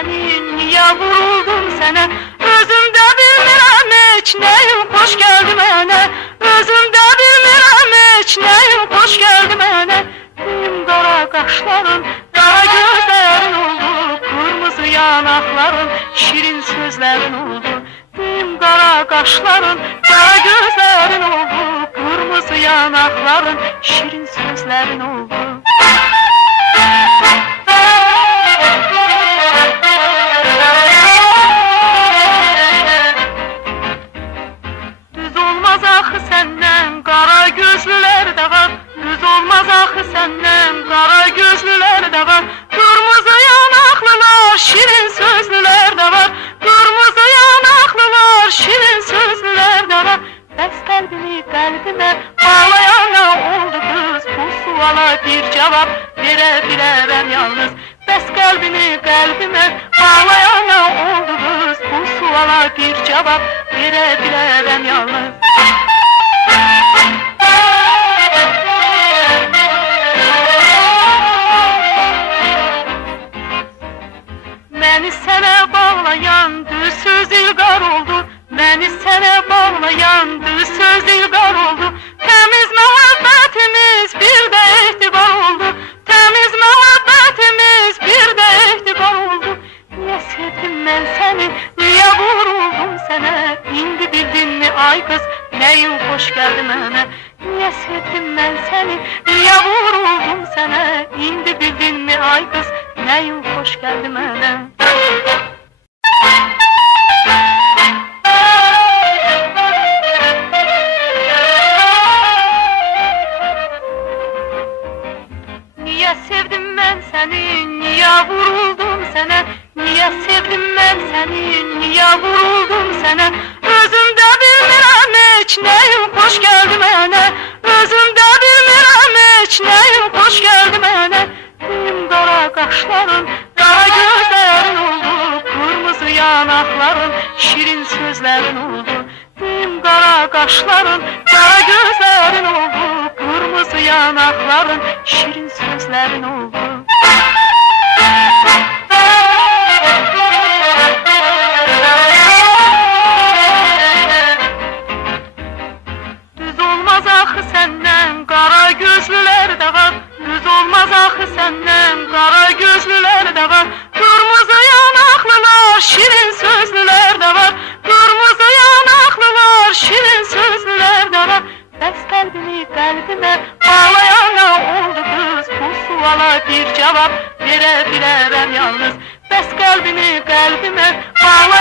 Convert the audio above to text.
seni, niye vuruldum sana? Özümde bilmirəm heç neyim, hoş geldi mənə. Özümde bilmirəm heç neyim, hoş geldi mənə. Benim qara qaşların, qara gözlərin oldu, kırmızı yanakların, şirin sözlərin oldu. Benim qara qaşların, qara gözlərin oldu, kırmızı yanakların, şirin sözlərin oldu. Düz olmaz axı səndən, qara gözlülər də var. Düz olmaz axı səndən, qara gözlülər də var. Kırmızı yanaklılar, şirin sözlülər də var. Kırmızı yanaklılar, şirin sözlülər də var. Bəs qəlbimi qəlbimə bağlayan nə oldu qız? Bu suala bir cavab verə bilərəm yalnız. Bəs qəlbimi qəlbimə bağlayan nə oldu qız? Bu suala bir cavab verə bilərəm yalnız. Məni sənə bağlayan düz söz ilqar oldu. Məni sənə bağlayan düz söz ilqar oldu. Təmiz məhəbbətimiz bir də ehtibar oldu. Təmiz məhəbbətimiz bir də ehtibar oldu. Niyə sevdim mən səni, niyə vuruldum sənə? İndi bildinmi ay qız, nəyin xoş gəldi mənə? Niyə sevdim mən səni, niyə vuruldum sənə? İndi bildinmi ay qız, nəyin xoş gəldi mənə? Niyə sevdim mən səni, niyə vuruldum sənə? Niyə sevdim mən səni, niyə vuruldum sənə? Özümdə bilmirəm heç nəyim xoş gəldi mənə. Özümdə bilmirəm heç nəyim xoş gəldi mənə. Benim qara qaşların, qara gözlərin oldu, kırmızı yanakların, şirin sözlərin oldu. Benim qara qaşların, qara gözlərin oldu, kırmızı yanakların, şirin sözlərin oldu. Düz olmaz axı səndən, qara gözlülər də var. Düz olmaz axı səndən, qara gözlülər də var. Kırmızı yanaklılar, şirin sözlülər də var. Kırmızı yanaklılar, şirin sözlülər də var. Bəs qəlbimi qəlbimə bağlayan nə oldu qız? Bu suala bir cavab verə bilərəm yalnız. Bəs qəlbimi qəlbimə bağlayan